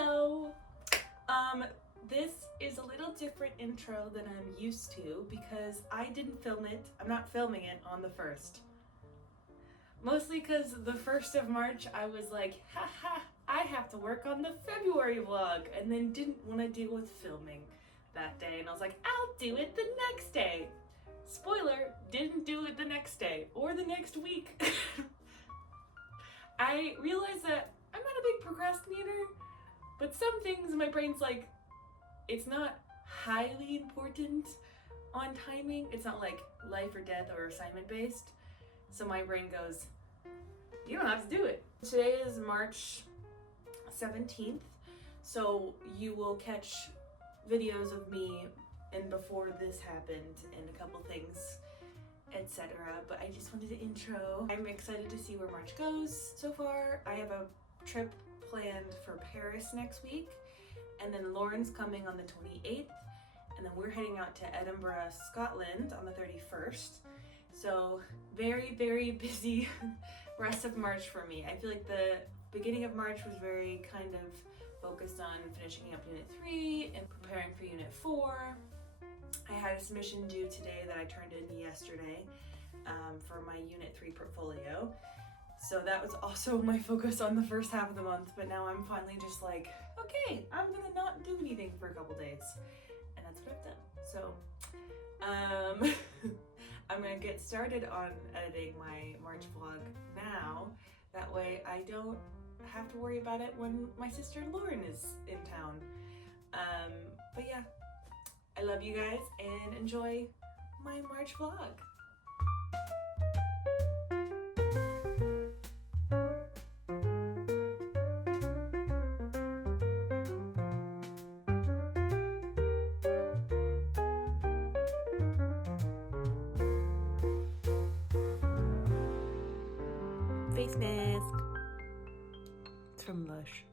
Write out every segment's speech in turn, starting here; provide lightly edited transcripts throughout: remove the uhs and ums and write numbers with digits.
Hello! This is a little different intro than I'm used to because I didn't film it. I'm not filming it on the 1st. Mostly because the 1st of March I was like, haha, I have to work on the February vlog, and then didn't want to deal with filming that day. And I was like, I'll do it the next day. Spoiler, didn't do it the next day or the next week. I realized that I'm not a big procrastinator, but some things my brain's like, it's not highly important on timing. It's not like life or death or assignment based. So my brain goes, you don't have to do it. Today is March 17th. So you will catch videos of me and before this happened and a couple things, etc. But I just wanted to intro. I'm excited to see where March goes so far. I have a trip planned for Paris next week, and then Lauren's coming on the 28th, and then we're heading out to Edinburgh, Scotland on the 31st. So very, very busy rest of March for me. I feel like the beginning of March was very kind of focused on finishing up Unit 3 and preparing for Unit 4. I had a submission due today that I turned in yesterday for my Unit 3 portfolio. So that was also my focus on the first half of the month, but now I'm finally just like, okay, I'm gonna not do anything for a couple days. And that's what I've done. So, I'm gonna get started on editing my March vlog now. That way I don't have to worry about it when my sister Lauren is in town. But yeah, I love you guys and enjoy my March vlog. Face mask. It's from Lush.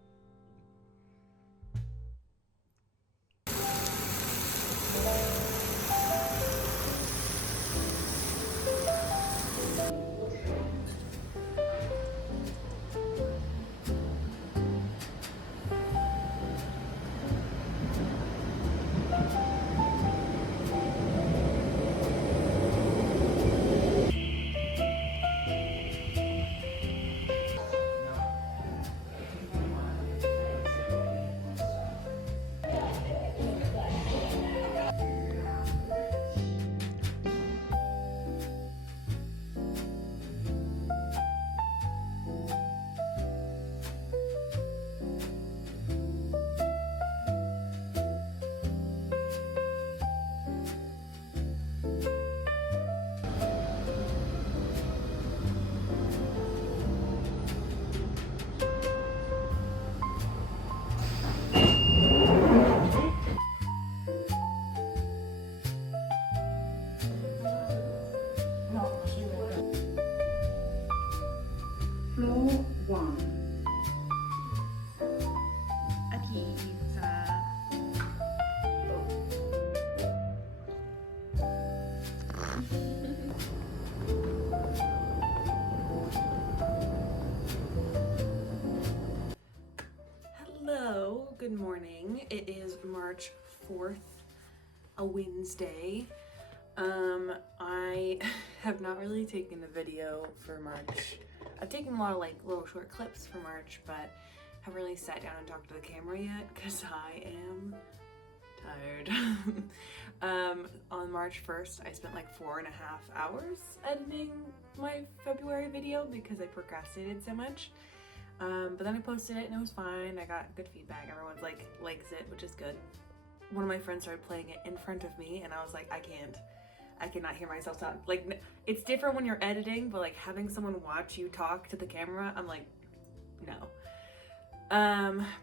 Floor 1. A pizza. Hello, good morning. It is March 4th, a Wednesday. I have not really taken a video for March. I've taken a lot of like little short clips for March, but haven't really sat down and talked to the camera yet because I am tired. On March 1st, I spent like 4.5 hours editing my February video because I procrastinated so much. But then I posted it and it was fine. I got good feedback. Everyone's like likes it, which is good. One of my friends started playing it in front of me and I was like, I cannot hear myself talk. Like, it's different when you're editing, but like having someone watch you talk to the camera, I'm like, no.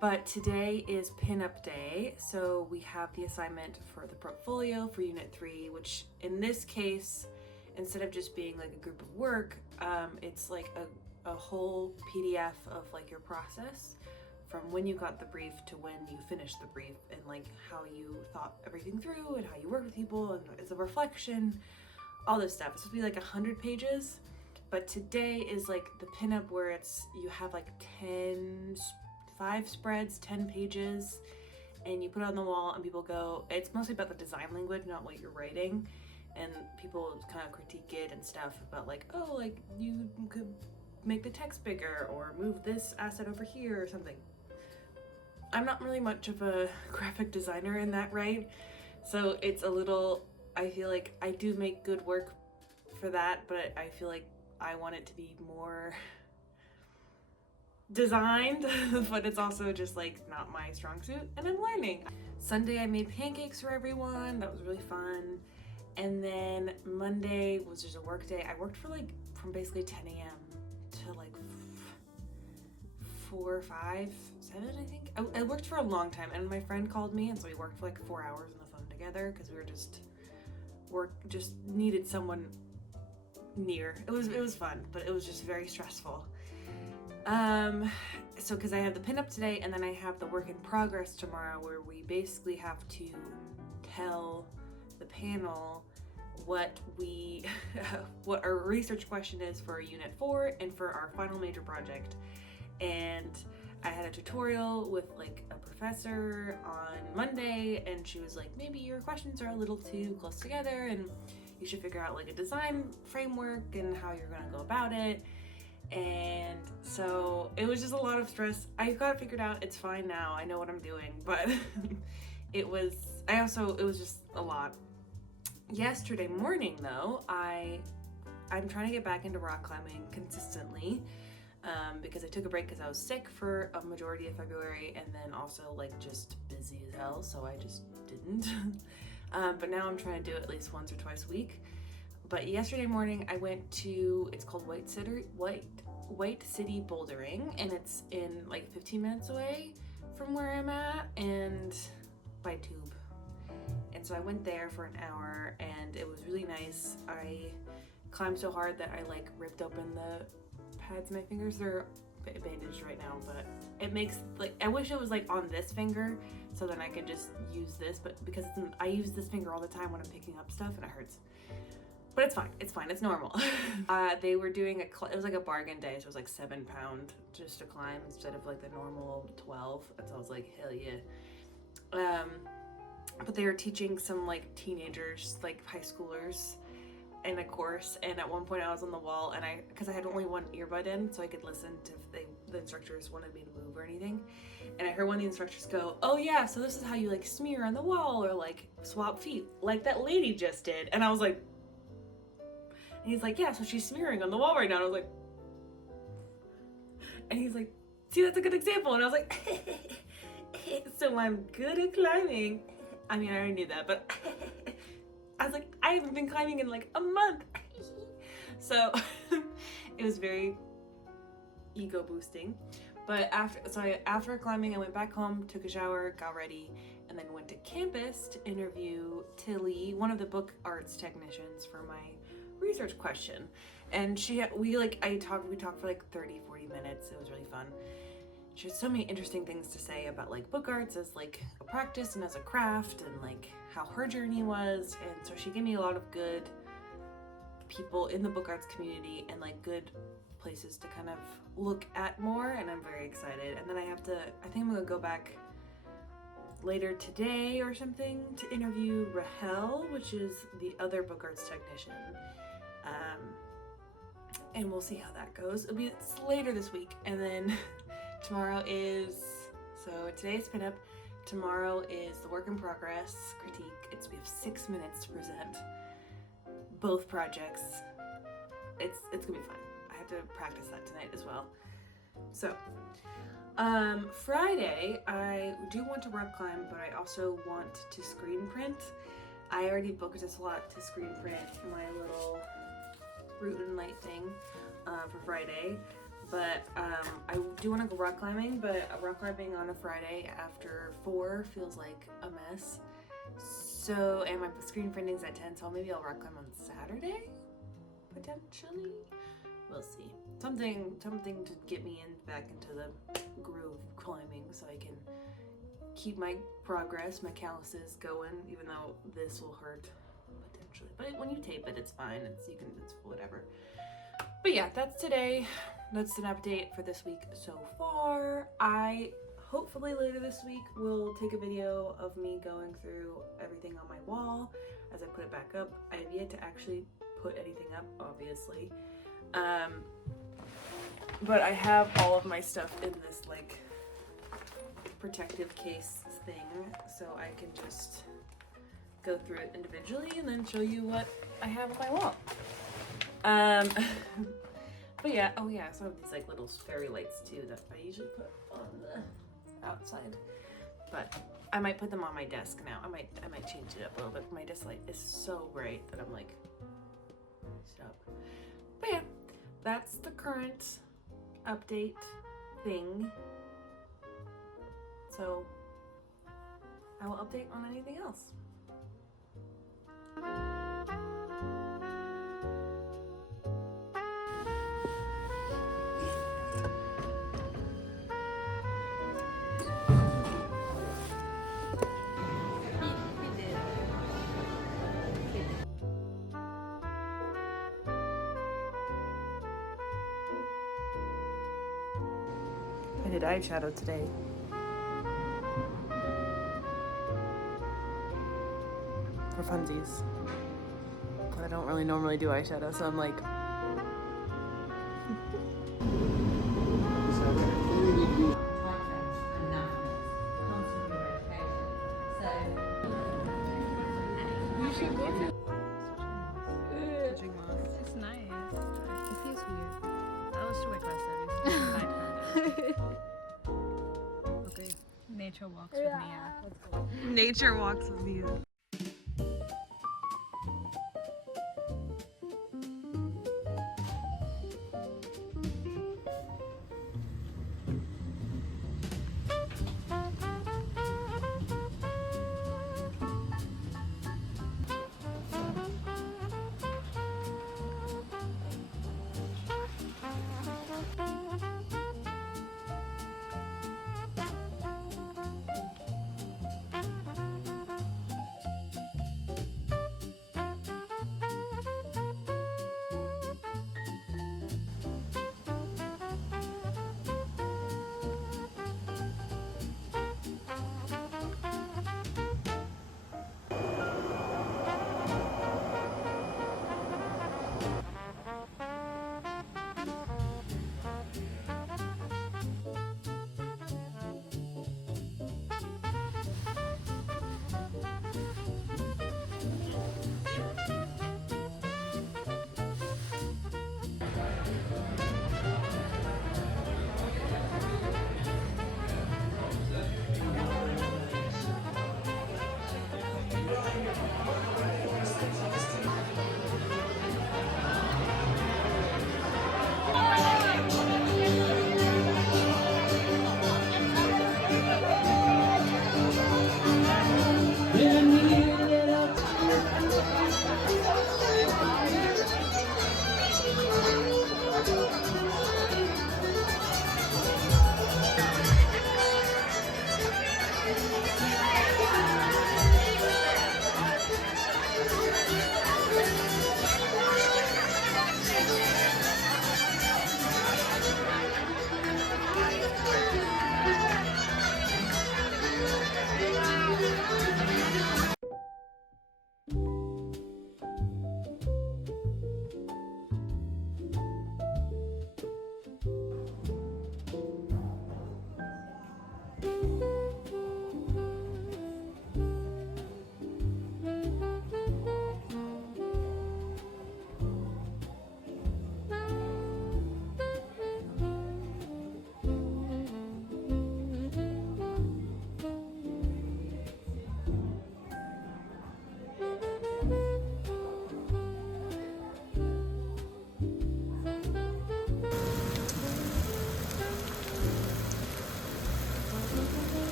But today is pinup day, so we have the assignment for the portfolio for Unit 3, which in this case, instead of just being like a group of work, it's like a whole PDF of like your process from when you got the brief to when you finished the brief, and like how you thought everything through and how you work with people, and it's a reflection, all this stuff. It's supposed to be like 100 pages, but today is like the pinup where it's you have like 10 5 spreads, 10 pages, and you put it on the wall and people go, it's mostly about the design language, not what you're writing. And people kind of critique it and stuff about like, oh, like you could make the text bigger or move this asset over here or something. I'm not really much of a graphic designer in that, right? So it's a little, I feel like I do make good work for that, but I feel like I want it to be more designed, but it's also just like not my strong suit, and I'm learning. Sunday I made pancakes for everyone. That was really fun. And then Monday was just a work day. I worked for like from basically 10 a.m. to like 4, 5, 7, I think. I worked for a long time, and my friend called me, and so we worked for like 4 hours on the phone together because we were just needed someone near. It was fun, but it was just very stressful. So because I have the pinup today, and then I have the work in progress tomorrow, where we basically have to tell the panel what our research question is for Unit 4 and for our final major project. And I had a tutorial with like a professor on Monday, and she was like, maybe your questions are a little too close together and you should figure out like a design framework and how you're gonna go about it. And so it was just a lot of stress. I got it figured out. It's fine now. I know what I'm doing, but it was just a lot. Yesterday morning though, I'm trying to get back into rock climbing consistently, because I took a break because I was sick for a majority of February, and then also like just busy as hell, so I just didn't. But now I'm trying to do it at least once or twice a week. But yesterday morning I went to, it's called White City Bouldering, and it's in like 15 minutes away from where I'm at, and by tube. And so I went there for an hour, and it was really nice. I climbed so hard that I like ripped open the pads. My fingers are bandaged right now, but it makes like, I wish it was like on this finger so then I could just use this, but because I use this finger all the time when I'm picking up stuff and it hurts. But it's fine, it's normal. They were doing it was like a bargain day, so it was like £7 just to climb instead of like the normal 12. And so I was like, hell yeah. But they were teaching some like teenagers, like high schoolers, in a course, and at one point I was on the wall, and because I had only one earbud in, so I could listen to if the instructors wanted me to move or anything, and I heard one of the instructors go, oh yeah, so this is how you like smear on the wall or like swap feet like that lady just did. And I was like, and he's like, yeah, so she's smearing on the wall right now. And I was like, and he's like, see, that's a good example. And I was like, so I'm good at climbing. I mean, I already knew that, but I was like, I haven't been climbing in like a month. So it was very ego boosting. But after climbing, I went back home, took a shower, got ready, and then went to campus to interview Tilly, one of the book arts technicians, for my research question. And we talked for like 30-40 minutes. It was really fun. She had so many interesting things to say about like book arts as like a practice and as a craft, and like how her journey was. And so she gave me a lot of good people in the book arts community and like good places to kind of look at more, and I'm very excited. And then I think I'm gonna go back later today or something to interview Rahel, which is the other book arts technician. And we'll see how that goes. It's later this week, and then tomorrow is, so today's pinup, tomorrow is the work in progress critique. We have 6 minutes to present both projects. It's gonna be fun. I have to practice that tonight as well. So, Friday, I do want to rock climb, but I also want to screen print. I already booked a slot to screen print my little root and light thing for Friday. But I do want to go rock climbing, but rock climbing on a Friday after 4 feels like a mess. So, and my screen printing's at 10, so maybe I'll rock climb on Saturday, potentially. We'll see. Something to get me back into the groove of climbing, so I can keep my progress, my calluses going, even though this will hurt potentially. But when you tape it, it's fine. It's whatever. But yeah, that's today. That's an update for this week so far. I hopefully later this week we'll take a video of me going through everything on my wall as I put it back up. I have yet to actually put anything up, obviously. But I have all of my stuff in this like protective case thing, so I can just go through it individually and then show you what I have on my wall. But yeah, oh yeah, so I have these like little fairy lights too that I usually put on the outside. But I might put them on my desk now. I might change it up a little bit. My desk light is so bright that I'm like, stop. But yeah, that's the current update thing. So I will update on anything else. I did eyeshadow today. For funsies. I don't really normally do eyeshadow, so I'm like... You should go to... Touching moss. It's nice. It feels weird. I was too aggressive. Okay. Nature walks with me. Let's go. Nature walks with you.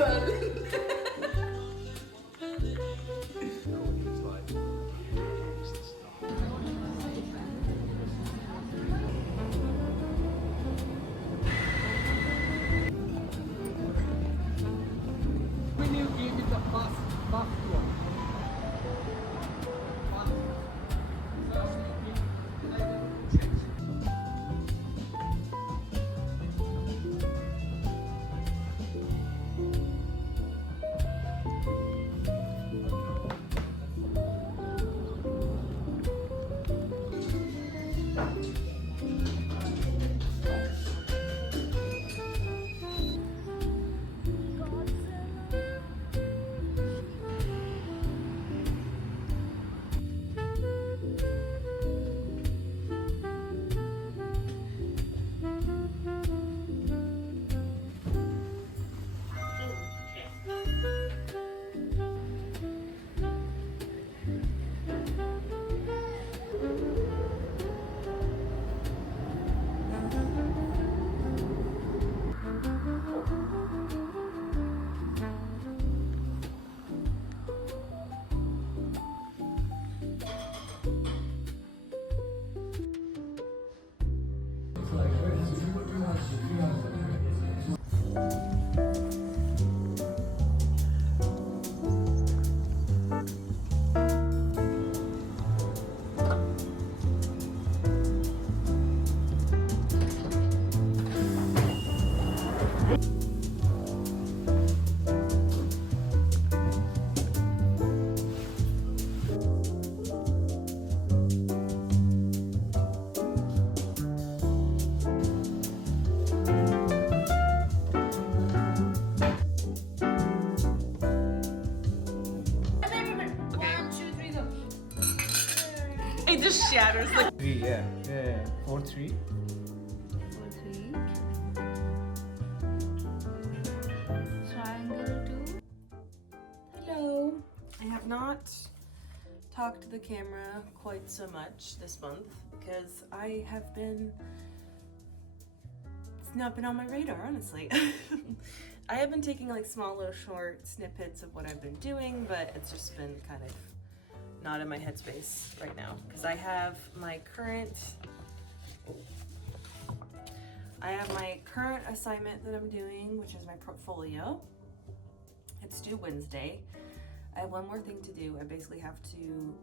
When you give it a pass one. It just shatters the. 3, yeah. 4, 3. 4, 3. Triangle 2. Hello. I have not talked to the camera quite so much this month because I have been. It's not been on my radar, honestly. I have been taking like small little short snippets of what I've been doing, but it's just been kind of not in my headspace right now because I have my current assignment that I'm doing, which is my portfolio. It's due Wednesday. I have one more thing to do. I basically have to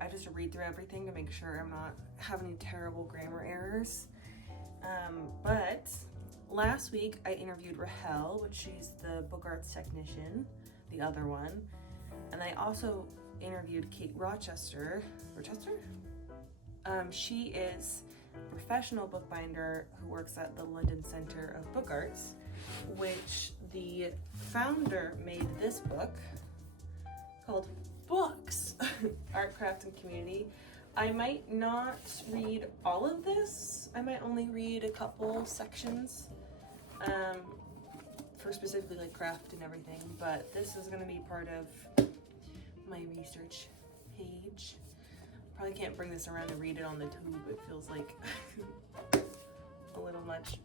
I just read through everything to make sure I'm not having any terrible grammar errors. But last week I interviewed Rahel, which she's the book arts technician, the other one. And I also interviewed Kate Rochester. She is a professional bookbinder who works at the London Centre of Book Arts, which the founder made this book called Books, Art, Craft, and Community. I might not read all of this. I might only read a couple sections for specifically like craft and everything, but this is gonna be part of my research page. Probably can't bring this around and read it on the tube. It feels like a little much.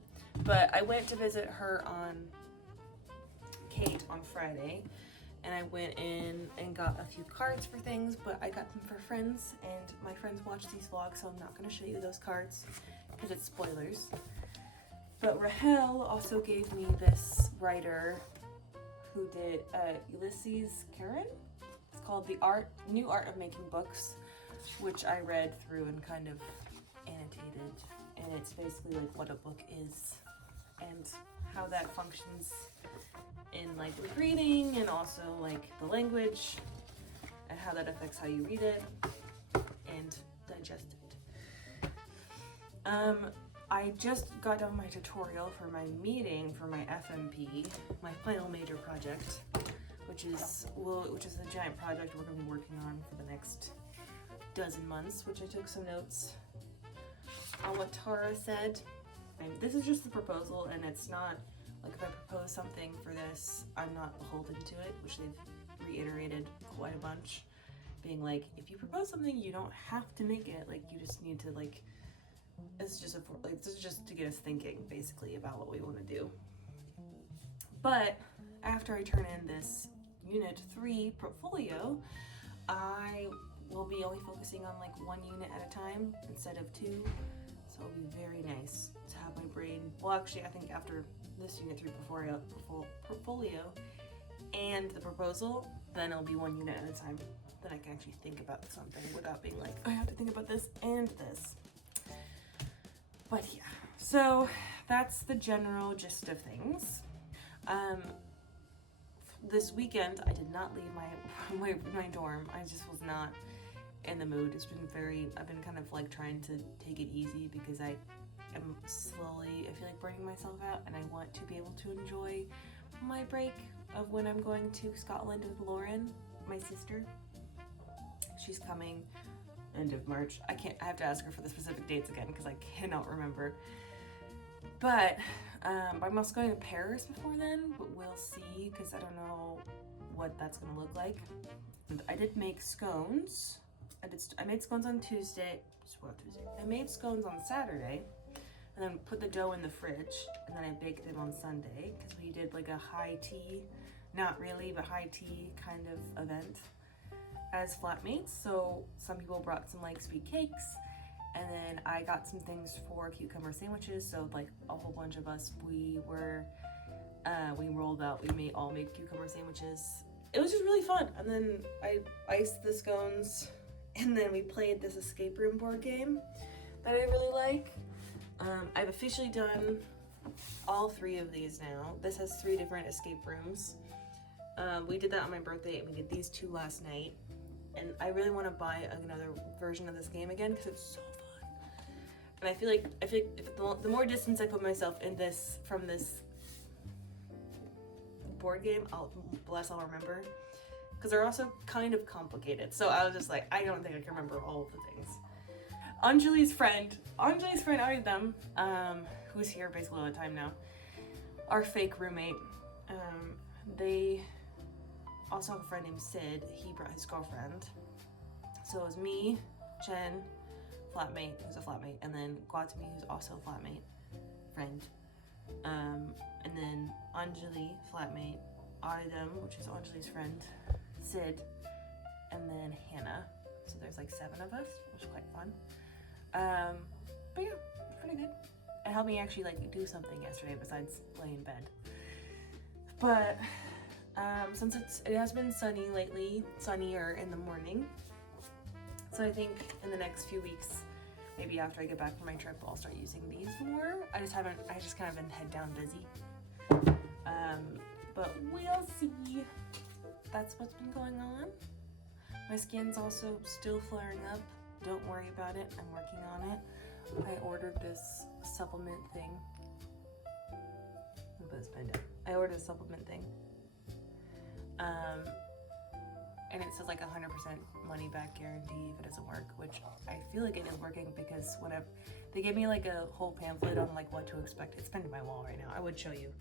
But I went to visit Kate on Friday, and I went in and got a few cards for things, but I got them for friends, and my friends watch these vlogs, so I'm not gonna show you those cards because it's spoilers. But Rahel also gave me this writer who did Ulysses Karen. It's called The New Art of Making Books, which I read through and kind of annotated. And it's basically like what a book is and how that functions in like with reading and also like the language and how that affects how you read it and digest it. I just got done my tutorial for my meeting for my FMP, my final major project, which is a giant project we're going to be working on for the next dozen months, which I took some notes on what Tara said. And this is just the proposal, and it's not like if I propose something for this, I'm not beholden to it, which they've reiterated quite a bunch, being like, if you propose something, you don't have to make it, like you just need to like, this is just to get us thinking basically about what we want to do. But after I turn in this Unit 3 portfolio, I will be only focusing on like 1 unit at a time instead of 2. So it'll be very nice to have my brain, well actually I think after this Unit 3 portfolio and the proposal, then it'll be 1 unit at a time. Then I can actually think about something without being like, I have to think about this and this. But yeah, so that's the general gist of things. This weekend I did not leave my dorm. I just was not in the mood. I've been kind of like trying to take it easy because I am slowly, I feel like burning myself out, and I want to be able to enjoy my break of when I'm going to Scotland with Lauren, my sister. She's coming end of March. I have to ask her for the specific dates again because I cannot remember. But I'm also going to Paris before then, but we'll see because I don't know what that's gonna look like. And I did make scones. I made scones on Tuesday. I made scones on Saturday, and then put the dough in the fridge, and then I baked them on Sunday because we did like a high tea, not really, but high tea kind of event as flatmates. So some people brought some like sweet cakes, and then I got some things for cucumber sandwiches. So like a whole bunch of us, we rolled out, we all made cucumber sandwiches. It was just really fun. And then I iced the scones, and then we played this escape room board game that I really like. I've officially done all 3 of these now. This has 3 different escape rooms. We did that on my birthday, and we did these 2 last night. And I really want to buy another version of this game again because it's so fun. And I feel like if the more distance I put myself in this from this board game, the less I'll remember. Because they're also kind of complicated. So I was just like, I don't think I can remember all of the things. Anjali's friend, Aridam, who's here basically all the time now, our fake roommate, they also have a friend named Sid. He brought his girlfriend. So it was me, Jen, flatmate, who's a flatmate, and then Guatemi, who's also a flatmate, friend. And then Anjali, flatmate, Aridam, which is Anjali's friend, Sid, and then Hannah. So there's like 7 of us, which is quite fun. But yeah, pretty good. It helped me actually like do something yesterday besides lay in bed. But since it has been sunny lately, sunnier in the morning. So I think in the next few weeks, maybe after I get back from my trip, I'll start using these more. I just kind of been head down busy. But we'll see. That's what's been going on. My skin's also still flaring up. Don't worry about it. I'm working on it. I ordered this supplement thing. Let me put this pen down. I ordered a supplement thing. And it says like 100% money back guarantee if it doesn't work, which I feel like it is working because whenever they gave me like a whole pamphlet on like what to expect. It's pinned to my wall right now. I would show you,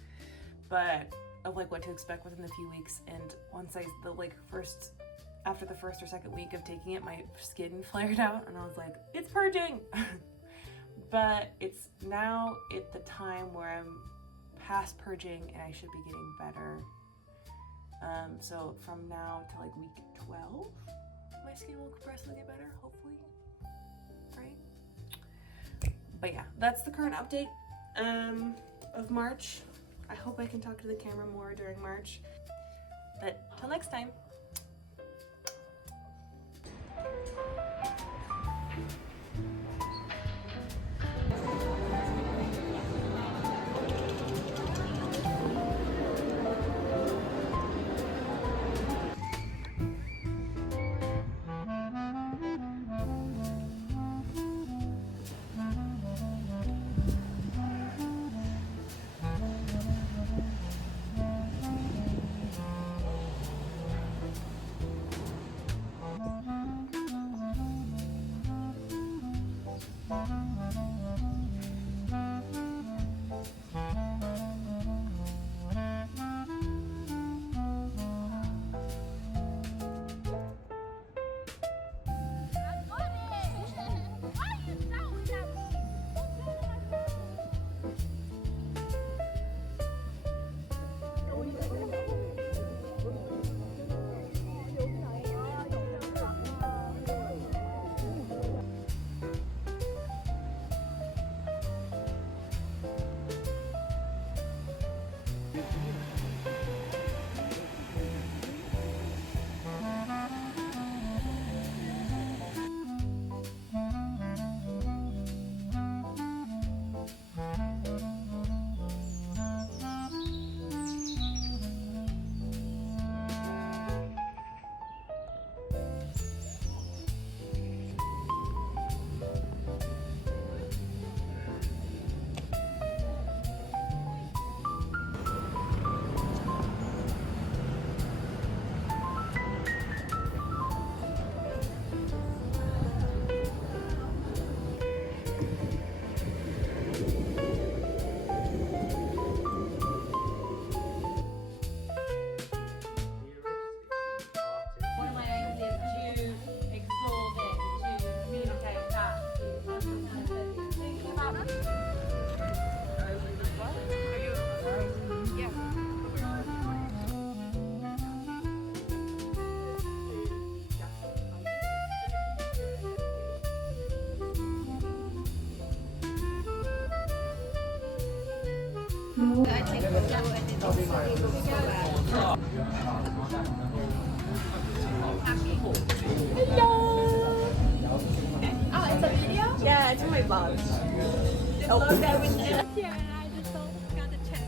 but of like what to expect within a few weeks. And once after the first or second week of taking it, my skin flared out, and I was like, it's purging. But it's now at the time where I'm past purging and I should be getting better. So from now to like week 12, my skin will progressively get better, hopefully, right? But yeah, that's the current update of March. I hope I can talk to the camera more during March. But till next time. Oh, it's a video? Yeah, it's on my vlog. Oh, that with you. Yeah, I just got the check.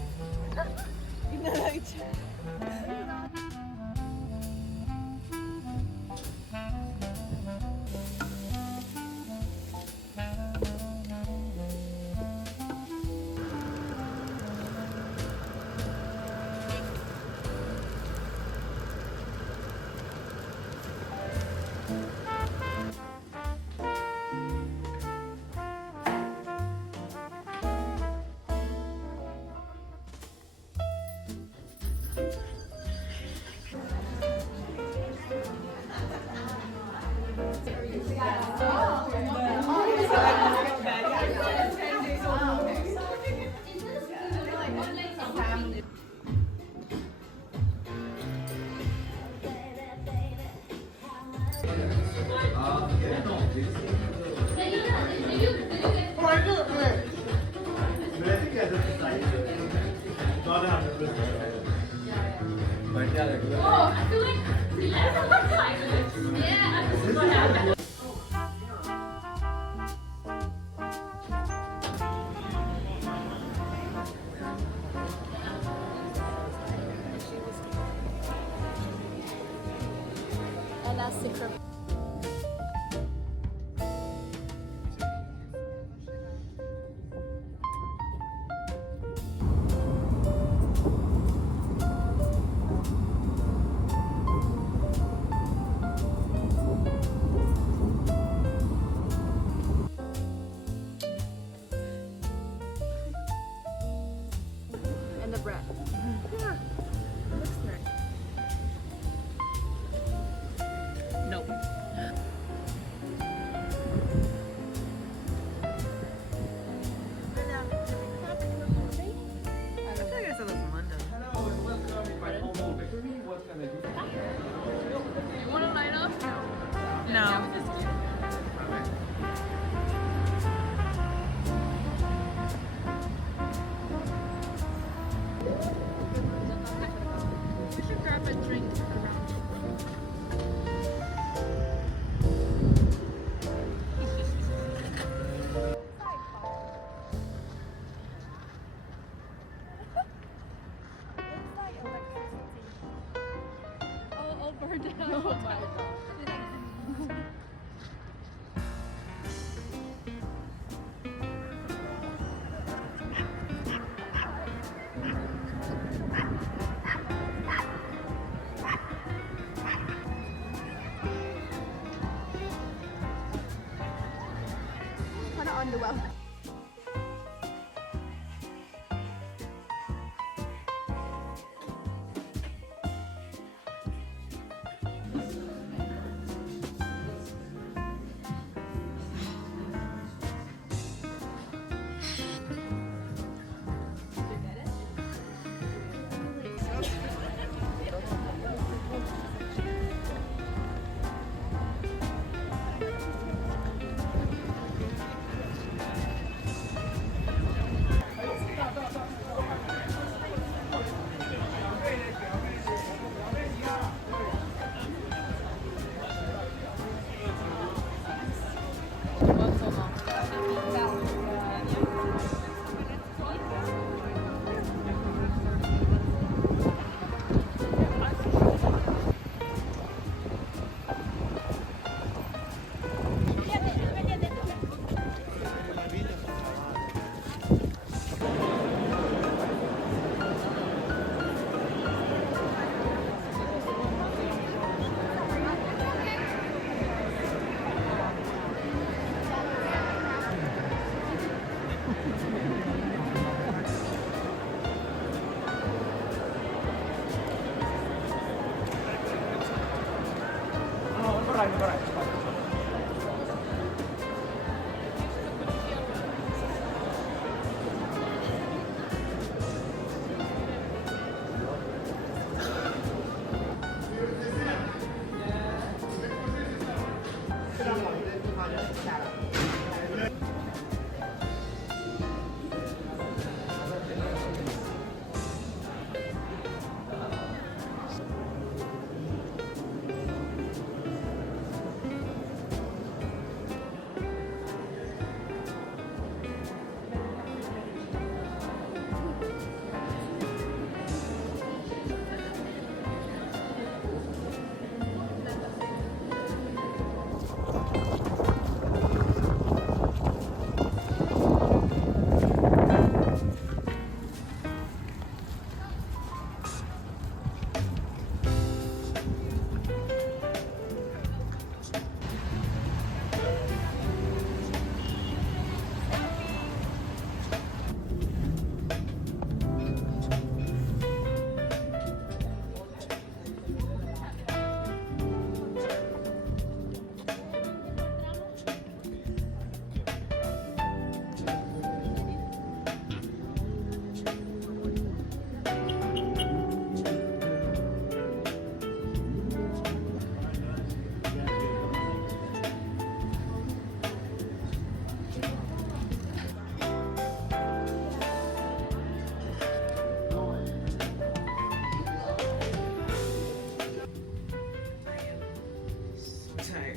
And that's secret. And the bread. Yeah, it looks nice. Nope. Hello and welcome in my home bakery. What can I do for you? You want to light up? No. We should grab a drink around. Oh, burned down. Oh my god. Kind of underwhelmed.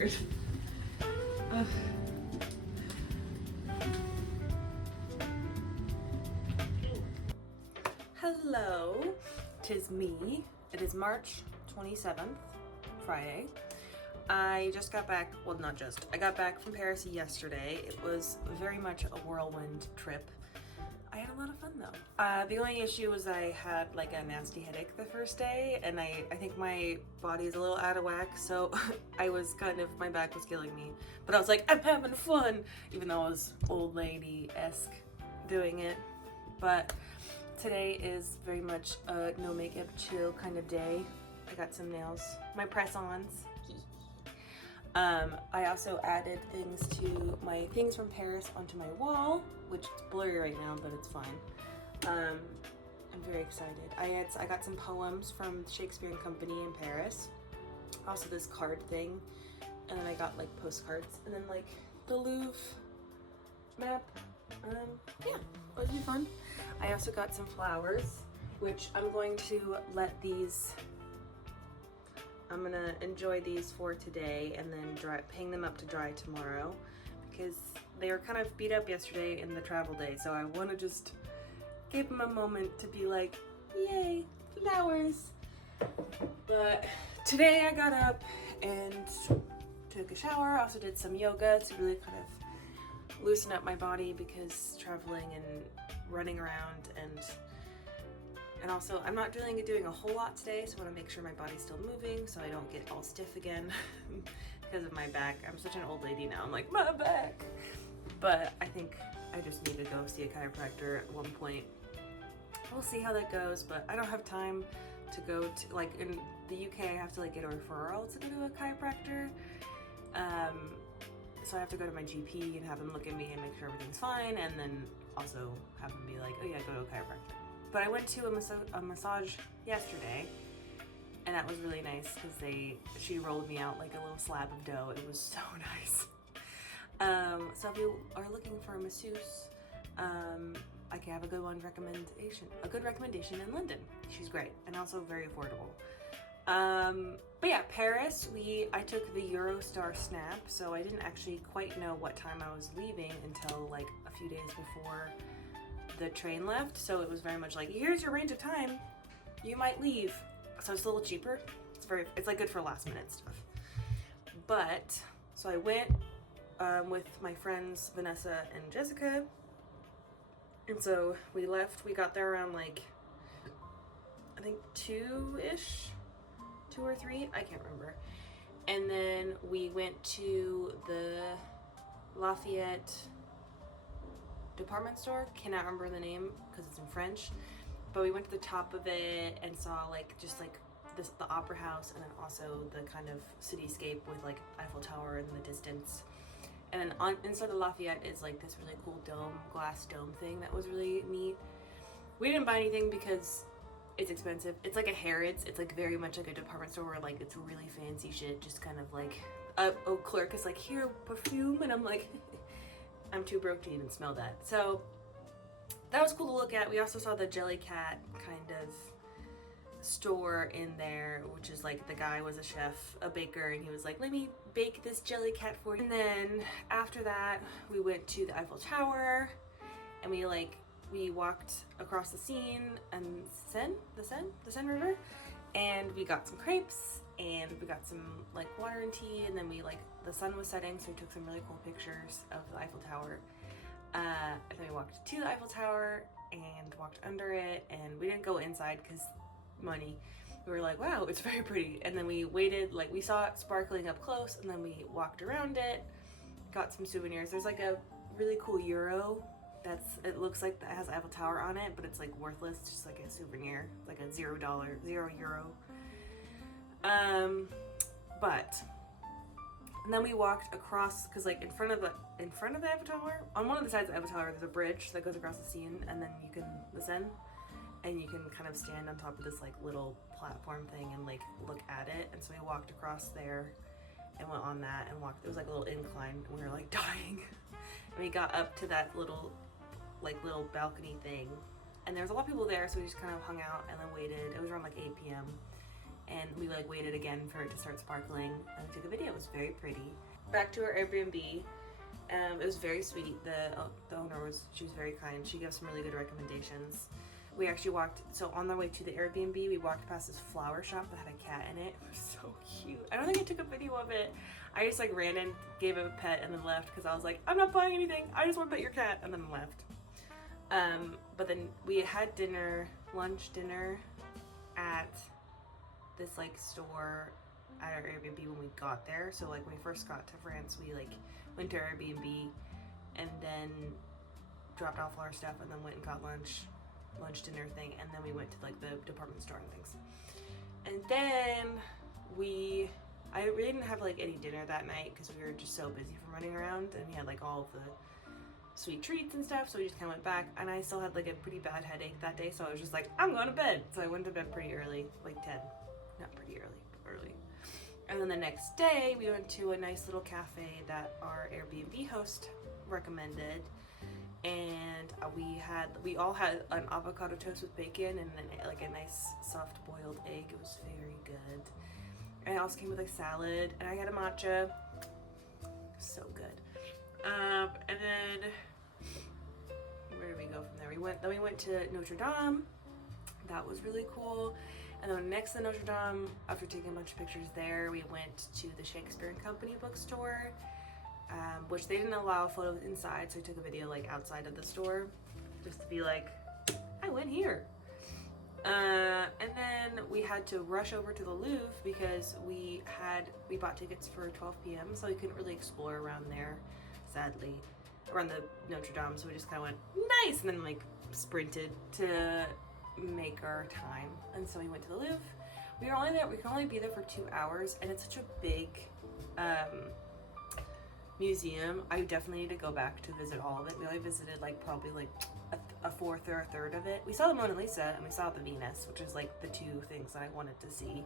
tired. Ugh. Hello, 'tis me. It is March 27th, Friday. I just got back, well not just, I got back from Paris yesterday. It was very much a whirlwind trip. I had a lot of fun though. The only issue was I had like a nasty headache the first day, and I think my body is a little out of whack, so I was kind of, my back was killing me. But I was like, I'm having fun, even though I was old lady-esque doing it. But today is very much a no makeup chill kind of day. I got some nails, my press-ons. I also added things to my things from Paris onto my wall, which is blurry right now, but it's fine. I'm very excited. I got some poems from Shakespeare & Company in Paris. Also this card thing, and then I got like postcards, and then like the Louvre map. Yeah, it was really fun. I also got some flowers, which I'm going to let these. I'm gonna enjoy these for today and then hang them up to dry tomorrow, because they were kind of beat up yesterday in the travel day, so I want to just give them a moment to be like, yay, flowers. But today I got up and took a shower, also did some yoga to really kind of loosen up my body, because traveling and running around, and also I'm not doing a whole lot today, so I want to make sure my body's still moving so I don't get all stiff again because of my back. I'm such an old lady now, I'm like, my back. But I think I just need to go see a chiropractor at one point. We'll see how that goes, but I don't have time to go to, like in the UK I have to like get a referral to go to a chiropractor. So I have to go to my GP and have him look at me and make sure everything's fine, and then also have him be like, oh yeah, go to a chiropractor. But I went to a massage yesterday, and that was really nice because she rolled me out like a little slab of dough. It was so nice. So if you are looking for a masseuse, I can have a good recommendation in London. She's great and also very affordable. But yeah, Paris, I took the Eurostar snap, so I didn't actually quite know what time I was leaving until like a few days before the train left, so it was very much like, here's your range of time, you might leave. So it's a little cheaper. It's like good for last minute stuff. But so I went with my friends Vanessa and Jessica, and so we left. We got there around like I think 2-ish, 2 or 3, I can't remember. And then we went to the Lafayette department store, cannot remember the name because it's in French, but we went to the top of it and saw like just like the opera house, and then also the kind of cityscape with like Eiffel Tower in the distance. And then inside the Lafayette is like this really cool glass dome thing that was really neat. We didn't buy anything because it's expensive. It's like a Harrods. It's like very much like a department store where like it's really fancy shit, just kind of like a clerk is like, here, perfume, and I'm like I'm too broke to even smell that. So that was cool to look at. We also saw the Jellycat kind of store in there, which is like the guy was a chef, a baker, and he was like, let me bake this Jellycat for you. And then after that, we went to the Eiffel Tower, and we walked across the Seine and the Seine River, and we got some crepes, and we got some like water and tea, and then the sun was setting, so we took some really cool pictures of the Eiffel Tower. And then we walked to the Eiffel Tower and walked under it, and we didn't go inside because money. We were like, wow, it's very pretty. And then we waited, like we saw it sparkling up close, and then we walked around it, got some souvenirs. There's like a really cool euro it looks like that has Eiffel Tower on it, but it's like worthless, just like a souvenir, like a $0 euro. And then we walked across, because like in front of the Eiffel Tower, on one of the sides of the Eiffel Tower, there's a bridge that goes across the Seine, and then you can descend, and you can kind of stand on top of this like little platform thing and like look at it. And so we walked across there and went on that and walked. It was like a little incline, and we were like dying. And we got up to that little balcony thing, and there was a lot of people there, so we just kind of hung out and then waited. It was around like 8 p.m. and we like waited again for it to start sparkling, and we took a video. It was very pretty. Back to our Airbnb. It was very sweet. The owner she was very kind. She gave some really good recommendations. We actually walked, so on the way to the Airbnb, we walked past this flower shop that had a cat in it. It was so cute. I don't think I took a video of it. I just like ran in, gave it a pet, and then left because I was like, I'm not buying anything. I just want to pet your cat, and then left. But then we had dinner at this like store at our Airbnb when we got there. So like when we first got to France, we like went to our Airbnb and then dropped off all our stuff and then went and got lunch dinner thing, and then we went to like the department store and things. And then I really didn't have like any dinner that night because we were just so busy from running around, and we had like all of the sweet treats and stuff, so we just kind of went back, and I still had like a pretty bad headache that day, so I was just like, I'm going to bed. So I went to bed pretty early, like 10, not pretty early, but early. And then the next day we went to a nice little cafe that our Airbnb host recommended, and we all had an avocado toast with bacon and then like a nice soft boiled egg. It was very good. And it also came with like salad, and I had a matcha. So good. And then where did we go from there? We went to Notre Dame. That was really cool. And then next to Notre Dame, after taking a bunch of pictures there, we went to the Shakespeare and Company bookstore, which they didn't allow photos inside, so I took a video like outside of the store, just to be like, I went here. And then we had to rush over to the Louvre because we bought tickets for 12 p.m. so we couldn't really explore around there, sadly, around the Notre Dame. So we just kind of went nice, and then like sprinted to make our time. And so we went to the Louvre. We could only be there for 2 hours, and it's such a big museum. I definitely need to go back to visit all of it. We only visited like probably like a fourth or a third of it. We saw the Mona Lisa and we saw the Venus, which is like the two things that I wanted to see.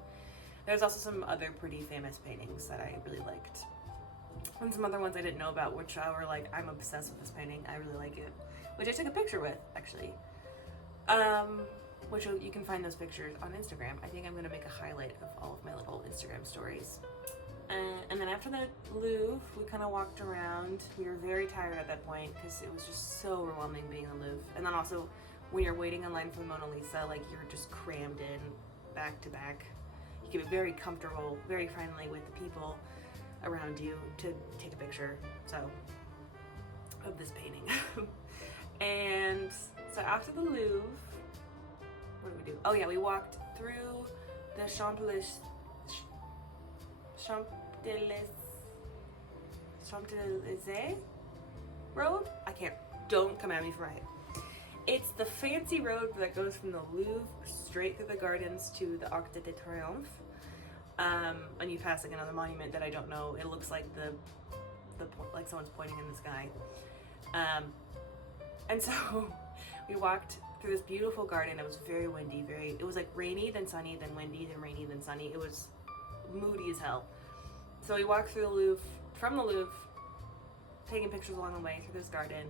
There's also some other pretty famous paintings that I really liked, and some other ones I didn't know about, which I were like, I'm obsessed with this painting, I really like it, which I took a picture with actually. Which you can find those pictures on Instagram. I think I'm gonna make a highlight of all of my little Instagram stories. And then after the Louvre, we kind of walked around. We were very tired at that point because it was just so overwhelming being in the Louvre. And then also, when you're waiting in line for the Mona Lisa, like you're just crammed in, back to back. You can be very comfortable, very friendly with the people around you to take a picture. So, of this painting. And so after the Louvre, what did we do? Oh yeah, we walked through the Champs-Élysées road? Don't come at me for my head. It's the fancy road that goes from the Louvre straight through the gardens to the Arc de Triomphe. And you pass like another monument that I don't know. It looks like like someone's pointing in the sky. And so we walked through this beautiful garden. It was very windy, it was like rainy, then sunny, then windy, then rainy, then sunny. It was moody as hell. So we walked through the Louvre, from the Louvre, taking pictures along the way through this garden.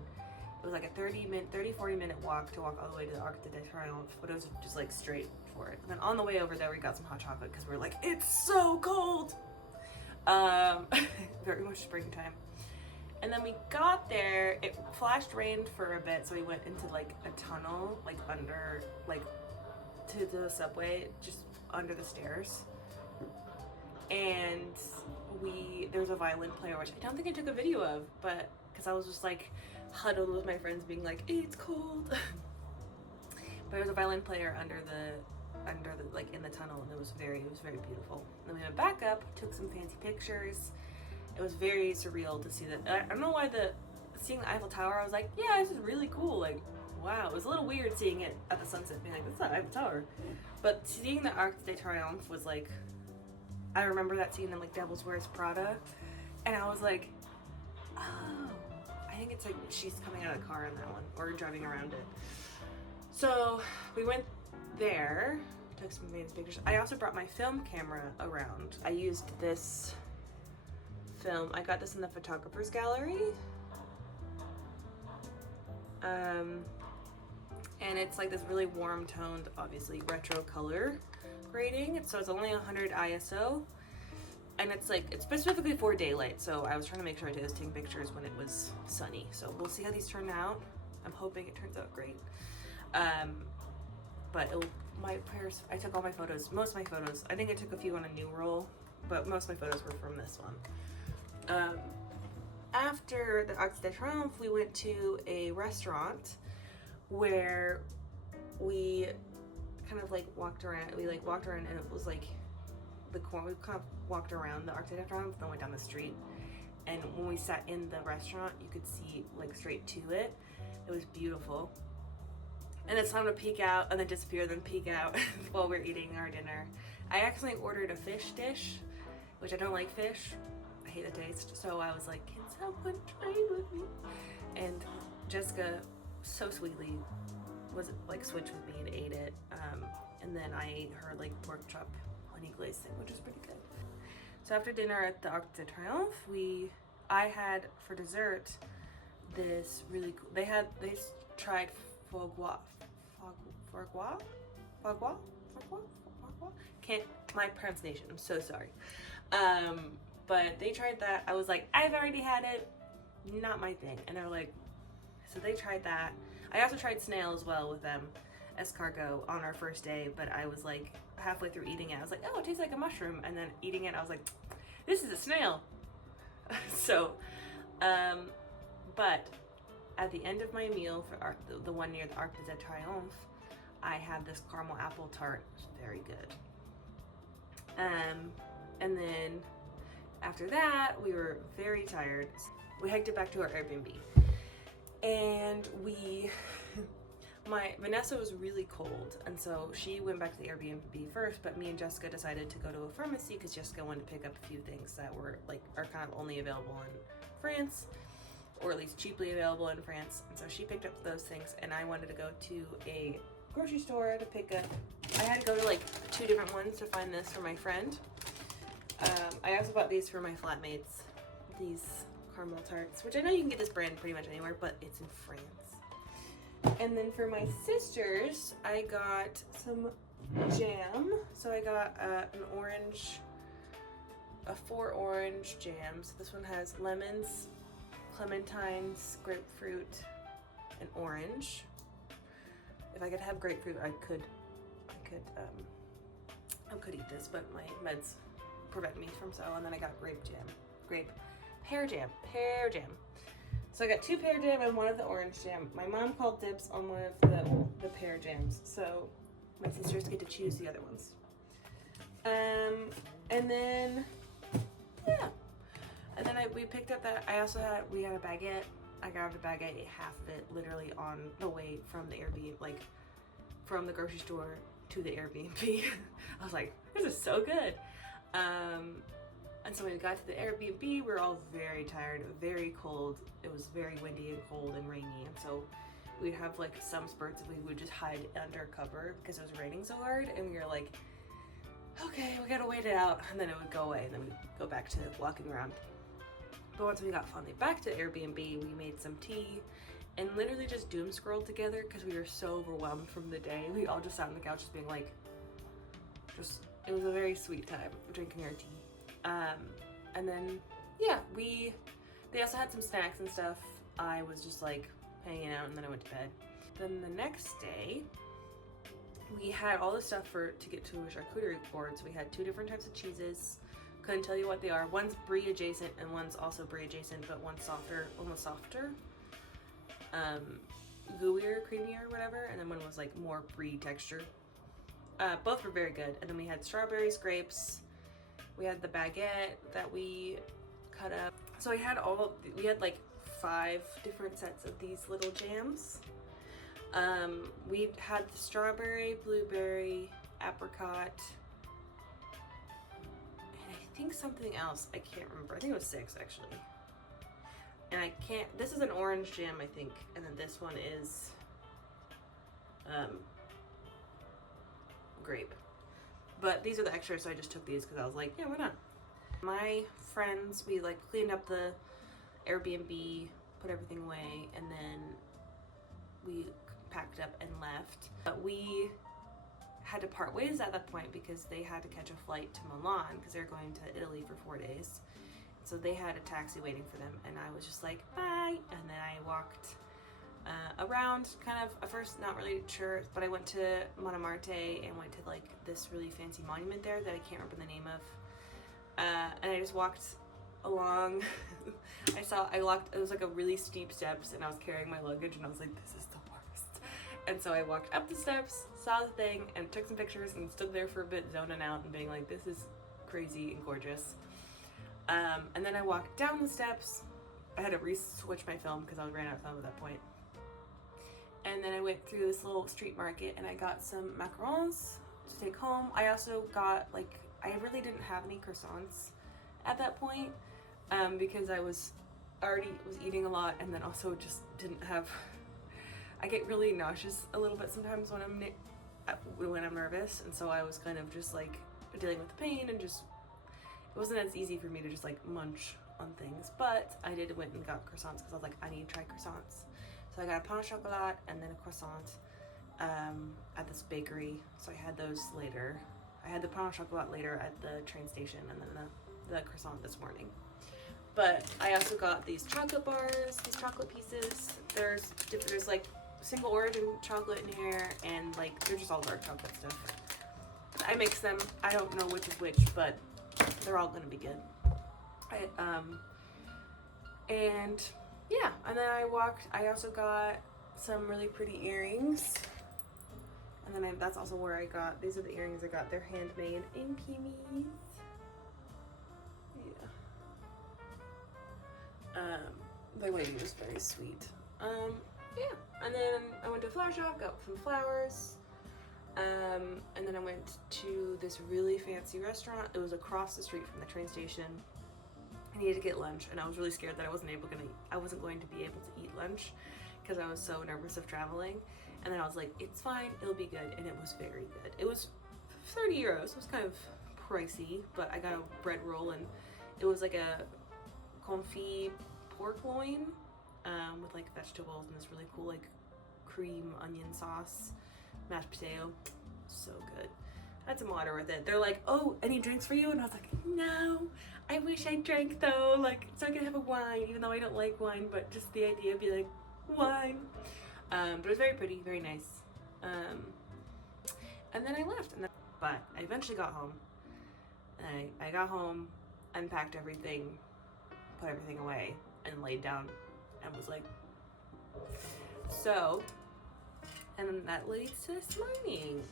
It was like a 40 minute walk to walk all the way to the Arc de Triomphe, but it was just like straight for it. And then on the way over there, we got some hot chocolate because we were like, it's so cold. Very much springtime. And then we got there, it flashed rained for a bit, so we went into like a tunnel, like under, like to the subway, just under the stairs. And there was a violin player, which I don't think I took a video of, but because I was just like huddled with my friends being like, it's cold. But there was a violin player under the like in the tunnel, and it was very beautiful. And then we went back up, took some fancy pictures. It was very surreal to see that. I don't know why seeing the Eiffel Tower, I was like, yeah, this is really cool. Like, wow. It was a little weird seeing it at the sunset, being like, that's not Eiffel Tower. But seeing the Arc de Triomphe was like, I remember that scene in like Devil's Wears Prada, and I was like, oh, I think it's like she's coming out of the car in that one, or driving around it. So we went there, took some fancy pictures. I also brought my film camera around. I used this film. I got this in the photographer's gallery. and it's like this really warm toned, obviously retro color grading. So it's only 100 ISO, and it's like, it's specifically for daylight. So I was trying to make sure I was taking pictures when it was sunny. So we'll see how these turn out. I'm hoping it turns out great. But my prayers, I took all my photos, most of my photos. I think I took a few on a new roll, but most of my photos were from this one. After the Arc de Triomphe, we went to a restaurant where we kind of like walked around. We like walked around, and it was like the corner. We kind of walked around the Arc de Triomphe, then went down the street. And when we sat in the restaurant, you could see like straight to it. It was beautiful. And it's time to peek out and then disappear, then peek out while we're eating our dinner. I accidentally ordered a fish dish, which I don't like fish. I hate the taste. So I was like, can someone try it with me? And Jessica so sweetly was like switched with me and ate it. And then I ate her like pork chop honey glazed thing, which is pretty good. So after dinner at the Arc de Triomphe, I had for dessert this really cool, they tried foie gras. Can't, my pronunciation, I'm so sorry. But they tried that. I was like, I've already had it, not my thing. And they're like, so they tried that. I also tried snail as well with them, escargot, on our first day, but I was like, halfway through eating it, I was like, oh, it tastes like a mushroom. And then eating it, I was like, this is a snail. So, but at the end of my meal for the one near the Arc de Triomphe, I had this caramel apple tart. It's very good. And then after that, we were very tired. We hiked it back to our Airbnb, and Vanessa was really cold, and so she went back to the Airbnb first, but me and Jessica decided to go to a pharmacy because Jessica wanted to pick up a few things that were like, are kind of only available in France, or at least cheaply available in France. And so she picked up those things, and I wanted to go to a grocery store to pick up, I had to go to like 2 different ones to find this for my friend. I also bought these for my flatmates, these caramel tarts, which I know you can get this brand pretty much anywhere, but it's in France. And then for my sisters, I got some jam. So I got a 4 orange jam. So this one has lemons, clementines, grapefruit, and orange. If I could have grapefruit, I could eat this, but my meds prevent me from so. And then I got pear jam. So I got 2 pear jam and 1 of the orange jam. My mom called dibs on one of the pear jams, so my sisters get to choose the other ones. And then yeah, and then we picked up that. We had a baguette. I grabbed a baguette, ate half of it literally on the way from the Airbnb, like from the grocery store to the Airbnb. I was like, this is so good. And so when we got to the Airbnb, we were all very tired, very cold. It was very windy and cold and rainy, and so we'd have like some spurts we would just hide under cover because it was raining so hard, and we were like, okay, we gotta wait it out, and then it would go away, and then we'd go back to walking around. But once we got finally back to Airbnb, we made some tea and literally just doom scrolled together because we were so overwhelmed from the day. We all just sat on the couch just being like, it was a very sweet time drinking our tea. And then, yeah, they also had some snacks and stuff. I was just like hanging out, and then I went to bed. Then the next day, we had all the stuff to get to a charcuterie board. So we had 2 different types of cheeses. Couldn't tell you what they are. One's brie adjacent and one's also brie adjacent, but one's softer, almost softer. Gooier, creamier, whatever. And then one was like more brie texture. Both were very good. And then we had strawberries, grapes. We had the baguette that we cut up. So we had like 5 different sets of these little jams. We had the strawberry, blueberry, apricot, and I think something else. I can't remember. I think it was 6 actually. And this is an orange jam, I think. And then this one is grape. But these are the extras, so I just took these because I was like, yeah, why not? My friends, we like cleaned up the Airbnb, put everything away, and then we packed up and left. But we had to part ways at that point because they had to catch a flight to Milan because they're going to Italy for 4 days. So they had a taxi waiting for them, and I was just like, bye. And then I walked around, kind of, at first not really sure, but I went to Montmartre and went to like this really fancy monument there that I can't remember the name of. And I just walked along. I walked, it was like a really steep steps, and I was carrying my luggage, and I was like, this is the worst. And so I walked up the steps, saw the thing, and took some pictures, and stood there for a bit, zoning out and being like, this is crazy and gorgeous. And then I walked down the steps. I had to re-switch my film because I ran out of film at that point. And then I went through this little street market and I got some macarons to take home. I also got, like, I really didn't have any croissants at that point because I was eating a lot, and then also just didn't have, I get really nauseous a little bit sometimes when I'm nervous, and so I was kind of just like dealing with the pain, and just, it wasn't as easy for me to just like munch on things. But I did went and got croissants because I was like, I need to try croissants. So I got a pain au chocolat and then a croissant at this bakery. So I had those later. I had the pain au chocolat later at the train station, and then the croissant this morning. But I also got these chocolate bars, these chocolate pieces. There's like single origin chocolate in here, and like they're just all dark chocolate stuff. I mix them. I don't know which is which, but they're all gonna be good. And yeah, and then I also got some really pretty earrings. And then that's also where I got, these are the earrings I got. They're handmade in Kimis. Yeah. The lady was very sweet. Yeah. And then I went to a flower shop, got some flowers. And then I went to this really fancy restaurant. It was across the street from the train station. I needed to get lunch, and I was really scared that I wasn't going to be able to eat lunch because I was so nervous of traveling. And then I was like, it's fine, it'll be good, and it was very good. It was 30 euros, it was kind of pricey, but I got a bread roll, and it was like a confit pork loin with like vegetables and this really cool like cream onion sauce, mashed potato, so good. I had some water with it. They're like, oh, any drinks for you? And I was like, no, I wish I drank though, like, so I could have a wine, even though I don't like wine, but just the idea of be like, wine. But it was very pretty, very nice. And then I left, but I eventually got home. And I got home, unpacked everything, put everything away, and laid down, and was like, so. And then that leads to this morning.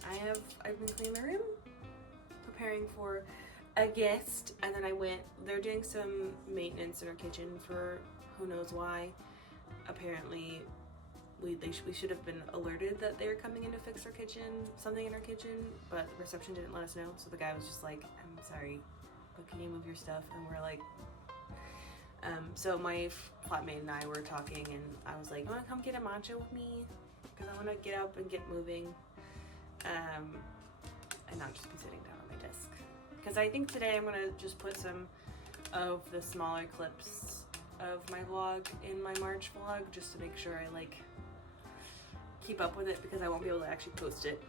I've been cleaning my room, preparing for a guest, and then they're doing some maintenance in our kitchen for who knows why. Apparently, we should have been alerted that they're coming in to fix our kitchen, something in our kitchen, but the reception didn't let us know, so the guy was just like, I'm sorry, but can you move your stuff? And we're like, so my flatmate and I were talking, and I was like, you wanna come get a matcha with me? Because I want to get up and get moving, and not just be sitting down on my desk. Because I think today I'm going to just put some of the smaller clips of my vlog in my March vlog, just to make sure I like keep up with it, because I won't be able to actually post it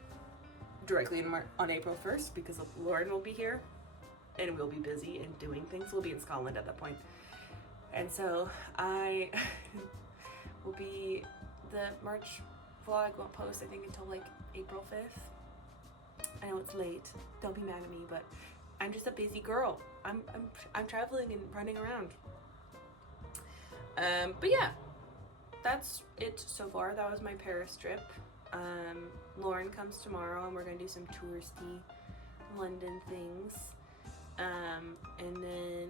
directly on April 1st because Lauren will be here and we'll be busy and doing things. We'll be in Scotland at that point. And so I will be, the March vlog won't post I think until like April 5th. I know it's late, don't be mad at me, but I'm just a busy girl. I'm traveling and running around. But yeah, that's it so far. That was my Paris trip. Lauren comes tomorrow and we're gonna do some touristy London things, and then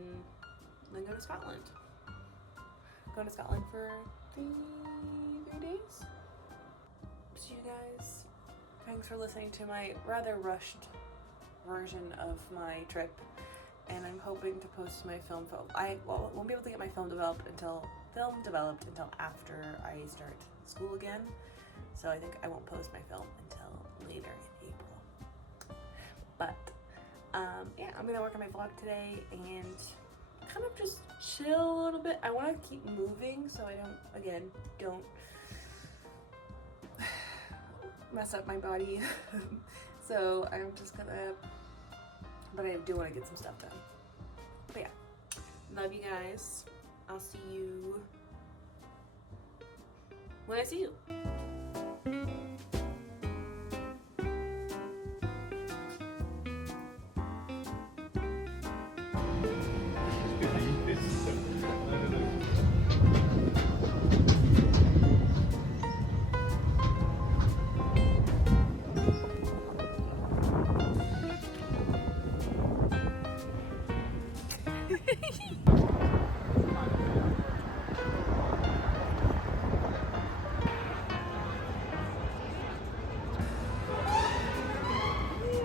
go to Scotland. Going to Scotland for three days. So you guys, thanks for listening to my rather rushed version of my trip, and I'm hoping to post my film. I won't be able to get my film developed until after I start school again, so I think I won't post my film until later in April. But yeah, I'm gonna work on my vlog today and kind of just chill a little bit. I want to keep moving so I don't mess up my body. So I'm just gonna, but I do want to get some stuff done. But yeah, love you guys. I'll see you when I see you.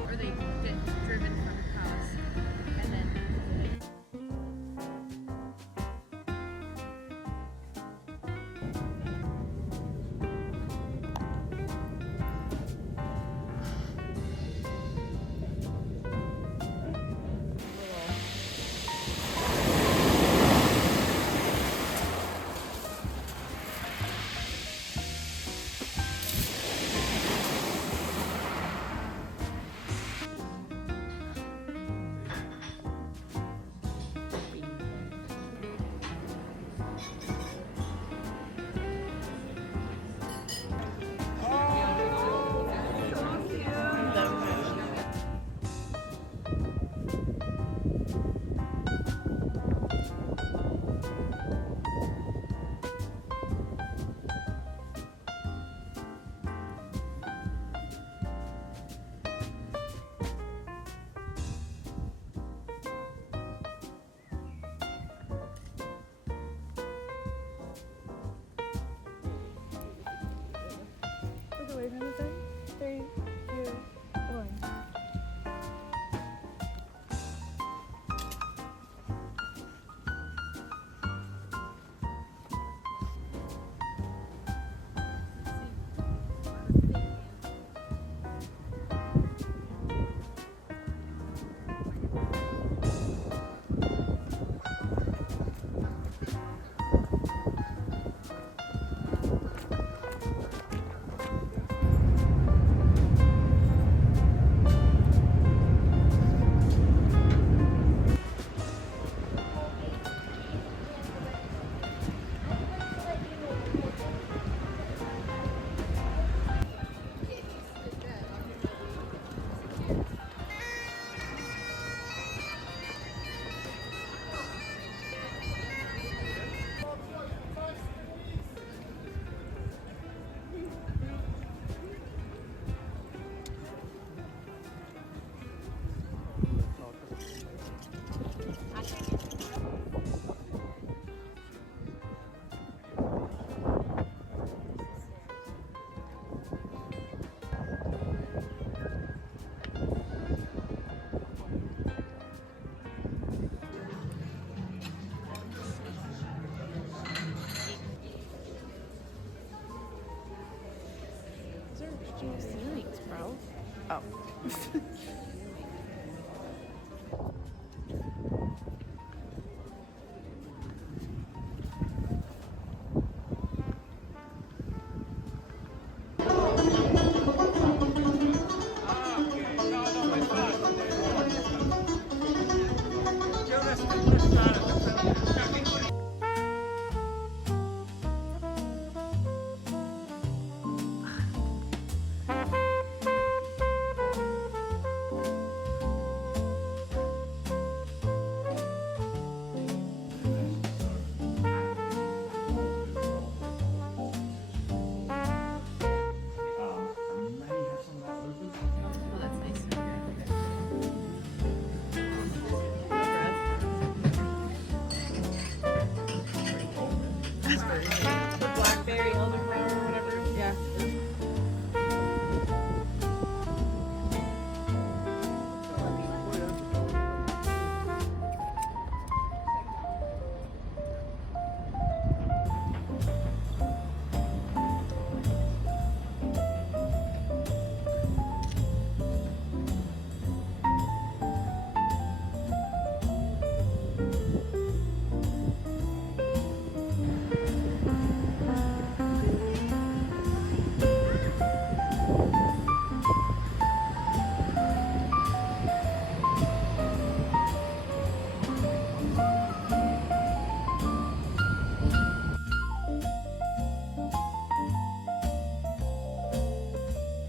Or they get driven from the house and then Wait a minute. 3, 2, 1. Those are ceilings, bro. Oh.